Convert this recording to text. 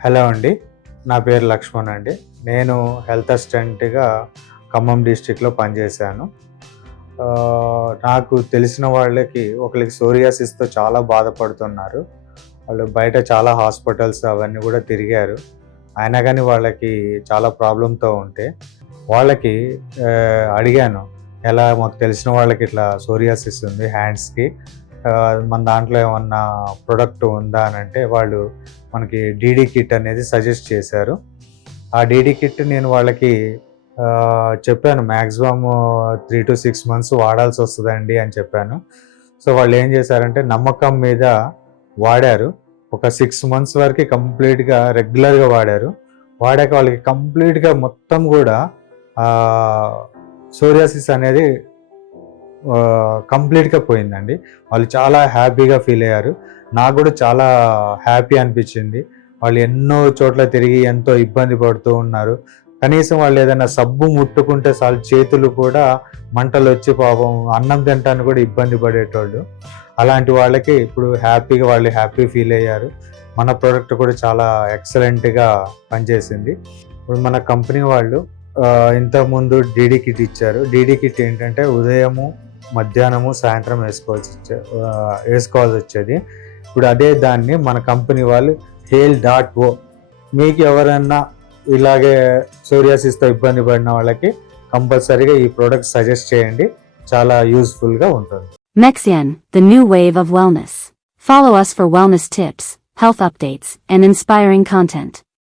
Hello అండి. నా పేరు లక్ష్మణ్ అండి. నేను హెల్త్ అసిస్టెంట్‌గా ఖమ్మం డిస్ట్రిక్ట్‌లో పనిచేశాను. నాకు తెలిసిన వాళ్ళకి ఒకళ్ళకి సోరియాసిస్‌తో చాలా బాధపడుతున్నారు. వాళ్ళు బయట చాలా హాస్పిటల్స్ అవన్నీ కూడా తిరిగారు. అయినా గానీ వాళ్ళకి చాలా ప్రాబ్లమ్‌తో ఉంటే వాళ్ళకి అడిగాను. మాకు తెలిసిన వాళ్ళకి ఇట్లా సోరియాసిస్ ఉంది హ్యాండ్స్‌కి. మన దాంట్లో ఏమన్నా ప్రొడక్ట్ ఉందా అనంటే వాళ్ళు మనకి డీడీ కిట్ అనేది సజెస్ట్ చేశారు. ఆ డీడీ కిట్ నేను వాళ్ళకి చెప్పాను. మాక్సిమమ్ 3-6 మంత్స్ వాడాల్సొస్తదండి అని చెప్పాను. సో, వాళ్ళేం చేశారంటే నమ్మకం మీద వాడారు. ఒక 6 మంత్స్ వరకి కంప్లీట్‌గా రెగ్యులర్‌గా వాడారు. వాడాక వాళ్ళకి కంప్లీట్‌గా మొత్తం గూడా సోరియాసిస్ అనేది కంప్లీట్‌గా పోయిందండి. వాళ్ళు చాలా హ్యాపీగా ఫీల్ అయ్యారు. నాకు గూడా చాలా హ్యాపీ అనిపిచ్చింది. వాళ్ళు ఎన్నో చోట్ల తిరిగి ఎంతో ఇబ్బంది పడుతూ ఉన్నారు. కనీసం వాళ్ళు ఏదైనా సబ్బు ముట్టుకుంటే చాలు చేతులు కూడా మంటలొచ్చి పాపం అన్నం తినటానికి కూడా ఇబ్బంది పడేటోళ్ళు. అలాంటి వాళ్ళకి ఇప్పుడు వాళ్ళు హ్యాపీ ఫీల్ అయ్యారు. మన ప్రొడక్ట్ కూడా చాలా ఎక్సలెంట్‌గా పనిచేసింది. ఇప్పుడు మన కంపెనీ వాళ్ళు ఇంతకుముందు డీడీ కిట్ ఇచ్చారు. డీడీ కిట్ ఏంటంటే ఉదయము, మధ్యాహ్నము, సాయంత్రం వేసుకోవాల్సొచ్చేది. ఇప్పుడు అదే దాన్ని మన కంపెనీ వాళ్ళు హేల్.ఓ మీకు ఎవరన్నా ఇలాగే సోరియాసిస్‌తో ఇబ్బంది పడిన వాళ్ళకి కంపల్సరీగా ఈ ప్రొడక్ట్ సజెస్ట్ చేయండి. చాలా యూజ్‌ఫుల్‌గా ఉంటుంది. Mexian, the new wave of wellness. Follow us for wellness tips, health updates, and inspiring content.